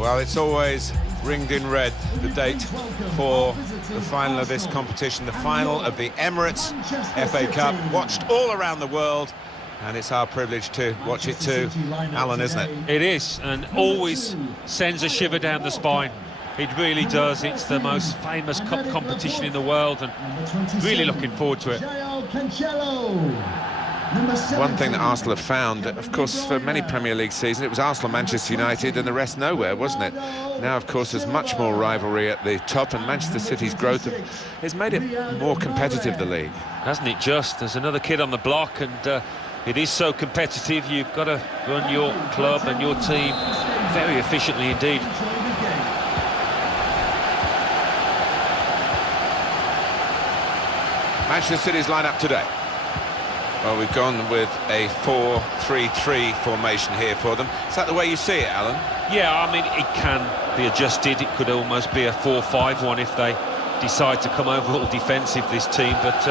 Well, it's always ringed in red, the date for the final of this competition, the final of the Emirates FA Cup, watched all around the world, and it's our privilege to watch it too, Alan, isn't it? It is, and always sends a shiver down the spine. It really does. It's the most famous cup competition in the world, and really looking forward to it. One thing that Arsenal have found, of course, for many Premier League seasons, it was Arsenal, Manchester United and the rest nowhere, wasn't it? Now, of course, there's much more rivalry at the top, and Manchester City's growth has made it more competitive, the league. Hasn't it just? There's another kid on the block, and it is so competitive. You've got to run your club and your team very efficiently indeed. Manchester City's line-up today. Well, we've gone with a 4-3-3 formation here for them. Is that the way you see it, Alan? Yeah, I mean, it can be adjusted. It could almost be a 4-5-1 if they decide to come over all defensive, this team. But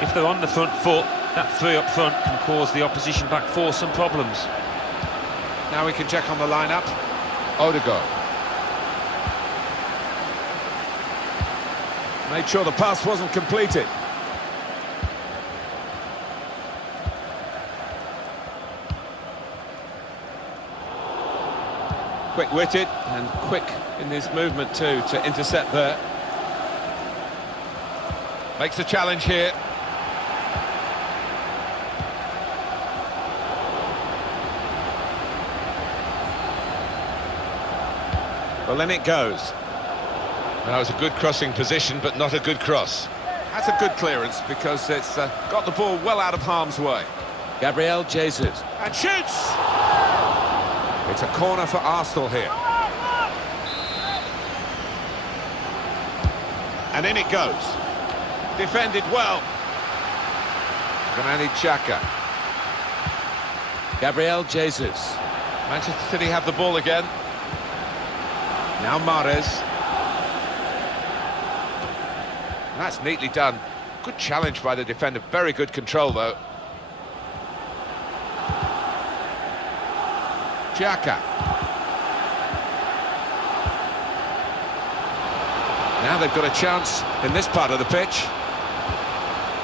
if they're on the front foot, that three up front can cause the opposition back four some problems. Now we can check on the lineup. Odegaard. Made sure the pass wasn't completed. Quick-witted and quick in his movement too to intercept there. Makes a challenge here. Well, then it goes. That was a good crossing position, but not a good cross. That's a good clearance because it's got the ball well out of harm's way. Gabriel Jesus. And shoots! It's a corner for Arsenal here. And in it goes. Defended well. Granit Xhaka. Gabriel Jesus. Manchester City have the ball again. Now Mahrez. That's neatly done. Good challenge by the defender. Very good control, though. Xhaka. Now they've got a chance in this part of the pitch.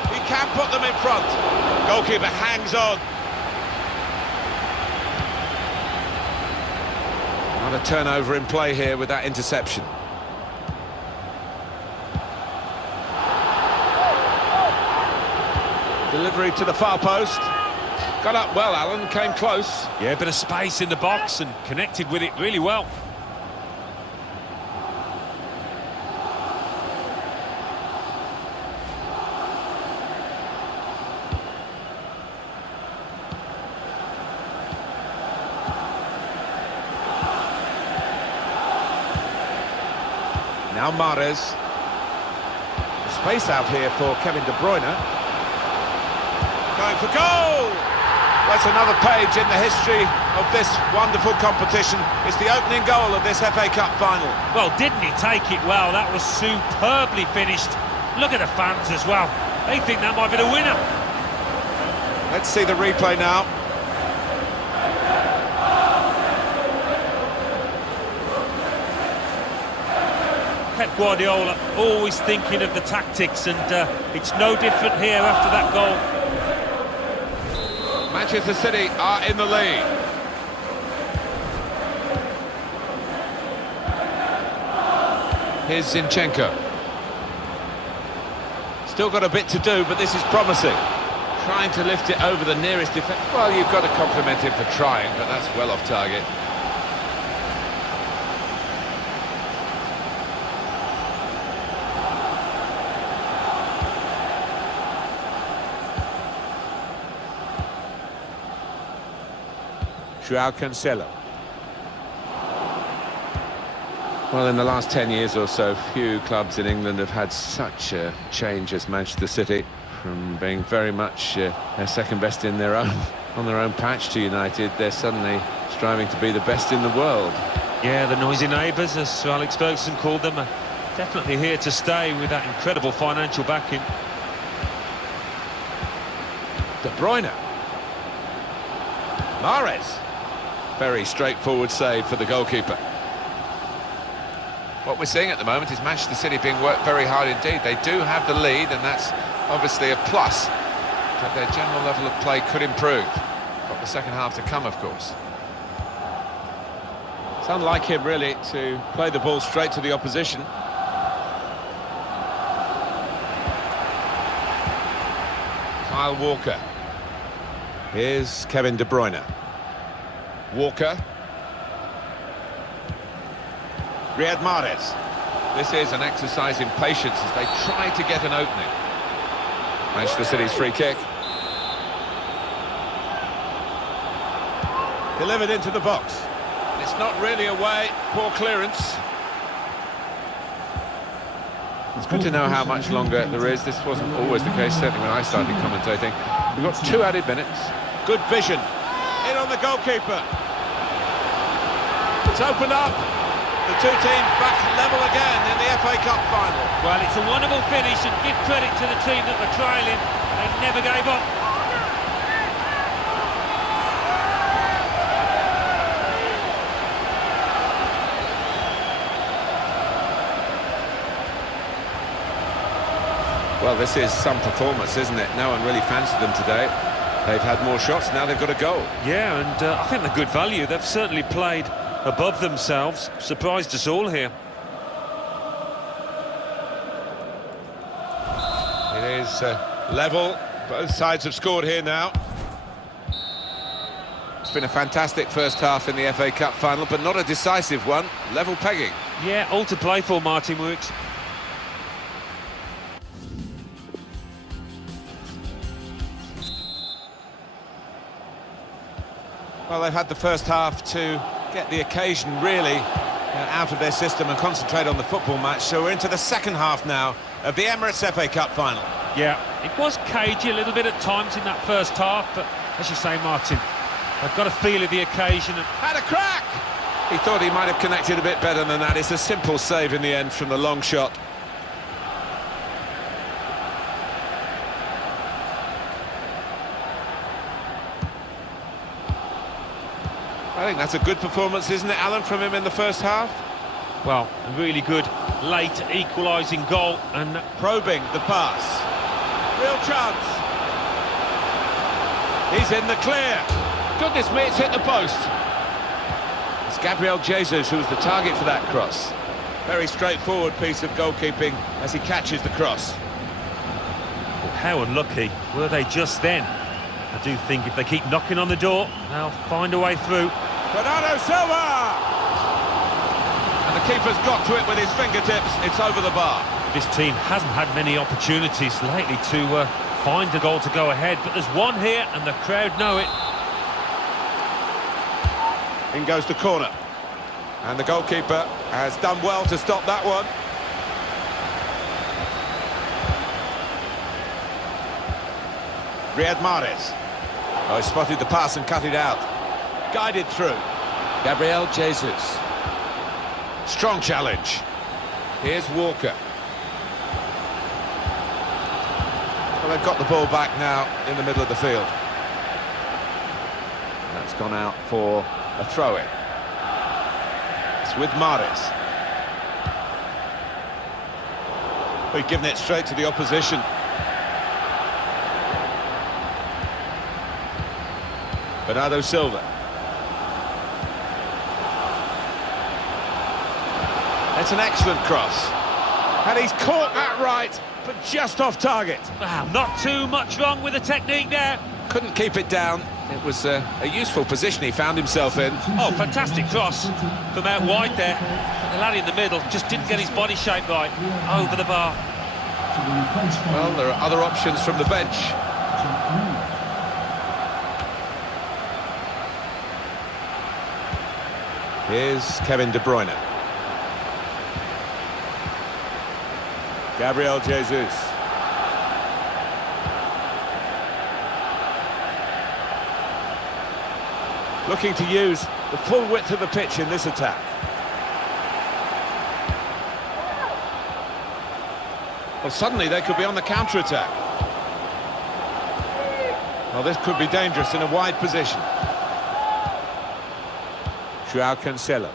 He can put them in front. Goalkeeper hangs on. Not a turnover in play here with that interception. Delivery to the far post. Got up well, Alan, came close. Yeah, a bit of space in the box and connected with it really well. Now Mahrez. Space out here for Kevin De Bruyne. Going for goal! That's another page in the history of this wonderful competition. It's the opening goal of this FA Cup final. Well, didn't he take it well? That was superbly finished. Look at the fans as well. They think that might be the winner. Let's see the replay now. Pep Guardiola always thinking of the tactics, and it's no different here after that goal. Manchester City are in the lead. Here's Zinchenko. Still got a bit to do, but this is promising. Trying to lift it over the nearest defence. Well, you've got to compliment him for trying, but that's well off target. João Cancelo. Well, in the last 10 years or so, few clubs in England have had such a change as Manchester City, from being very much their second best in their own on their own patch to United. They're suddenly striving to be the best in the world. Yeah, the noisy neighbours, as Sir Alex Ferguson called them, are definitely here to stay with that incredible financial backing. De Bruyne. Mahrez. Very straightforward save for the goalkeeper. What we're seeing at the moment is Manchester City being worked very hard indeed. They do have the lead, and that's obviously a plus. But their general level of play could improve. Got the second half to come, of course. It's unlike him, really, to play the ball straight to the opposition. Kyle Walker. Here's Kevin De Bruyne. Walker. Riyad Mahrez. This is an exercise in patience as they try to get an opening. Manchester City's free kick. Delivered into the box. It's not really away, poor clearance. It's good to know how much longer there is. This wasn't always the case, certainly when I started commentating. We've got 2 added minutes. Good vision. In on the goalkeeper. It's opened up. The 2 teams back level again in the FA Cup final. Well, it's a wonderful finish, and give credit to the team that were trailing. They never gave up. Well, this is some performance, isn't it? No one really fancied them today. They've had more shots, now they've got a goal. Yeah, and I think they're good value. They've certainly played above themselves. Surprised us all here. It is level. Both sides have scored here now. It's been a fantastic first half in the FA Cup final, but not a decisive one. Level pegging. Yeah, all to play for, Martin Works. Well, they've had the first half to get the occasion really out of their system and concentrate on the football match. So we're into the second half now of the Emirates FA Cup final. Yeah, it was cagey a little bit at times in that first half, but as you say, Martin, they've got a feel of the occasion. And had a crack! He thought he might have connected a bit better than that. It's a simple save in the end from the long shot. I think that's a good performance, isn't it, Alan, from him in the first half? Well, a really good late equalising goal, and probing the pass. Real chance. He's in the clear. Goodness me, it's hit the post. It's Gabriel Jesus who's the target for that cross. Very straightforward piece of goalkeeping as he catches the cross. How unlucky were they just then? I do think if they keep knocking on the door, they'll find a way through. Bernardo Silva! And the keeper's got to it with his fingertips. It's over the bar. This team hasn't had many opportunities lately to find a goal to go ahead, but there's one here and the crowd know it. In goes the corner. And the goalkeeper has done well to stop that one. Riyad Mahrez. Oh, he spotted the pass and cut it out. Guided through. Gabriel Jesus. Strong challenge. Here's Walker. Well, they've got the ball back now in the middle of the field. That's gone out for a throw-in. It's with Mahrez. We've given it straight to the opposition. Bernardo Silva. It's an excellent cross. And he's caught that right, but just off target. Wow, not too much wrong with the technique there. Couldn't keep it down. It was a useful position he found himself in. Oh, fantastic cross from out wide there. The lad in the middle just didn't get his body shape right. Over the bar. Well, there are other options from the bench. Here's Kevin De Bruyne. Gabriel Jesus. Looking to use the full width of the pitch in this attack. Well, suddenly they could be on the counter-attack. Well, this could be dangerous in a wide position. Joao Cancelo.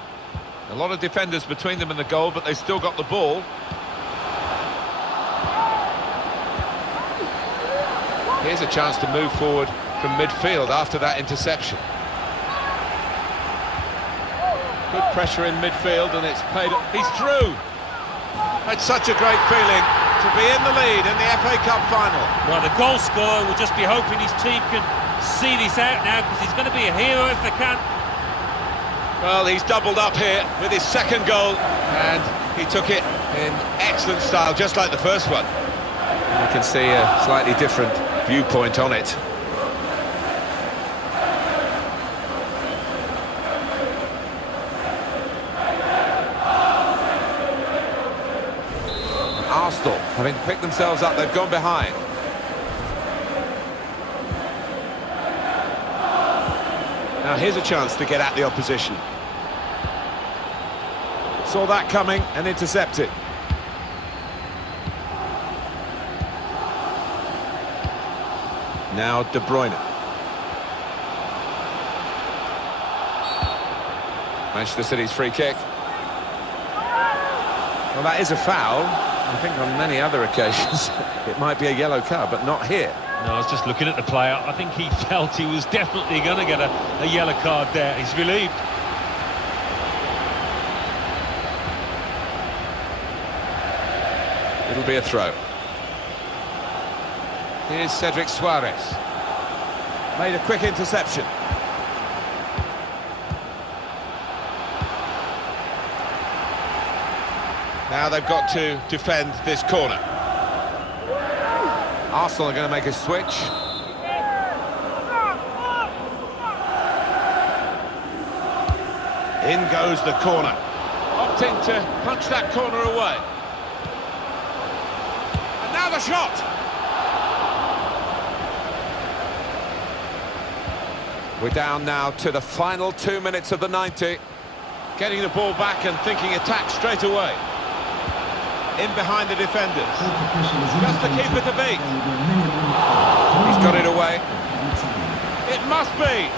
A lot of defenders between them and the goal, but they still got the ball. Here's a chance to move forward from midfield after that interception. Good pressure in midfield, and it's paid. He's through. It's such a great feeling to be in the lead in the FA Cup final. Well, the goal scorer will just be hoping his team can see this out now, because he's going to be a hero if they can. Well, he's doubled up here with his second goal, and he took it in excellent style, just like the first one. You can see a slightly different viewpoint on it. Arsenal, having picked themselves up, they've gone behind. Now here's a chance to get at the opposition. Saw that coming and intercepted. Now De Bruyne. Manchester City's free kick. Well, that is a foul. I think on many other occasions it might be a yellow card, but not here. No, I was just looking at the player. I think he felt he was definitely going to get a yellow card there. He's relieved. It'll be a throw. Here's Cedric Suarez. Made a quick interception. Now they've got to defend this corner. Arsenal are going to make a switch. In goes the corner. Opting to punch that corner away. And now the shot! We're down now to the final 2 minutes of the 90. Getting the ball back and thinking attack straight away. In behind the defenders. Just to keep it to beat. He's got it away. It must be.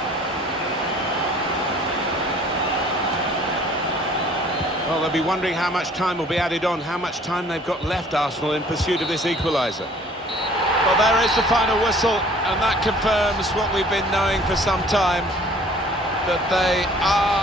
Well, they'll be wondering how much time will be added on, how much time they've got left, Arsenal, in pursuit of this equaliser. Well, there is the final whistle, and that confirms what we've been knowing for some time, that they are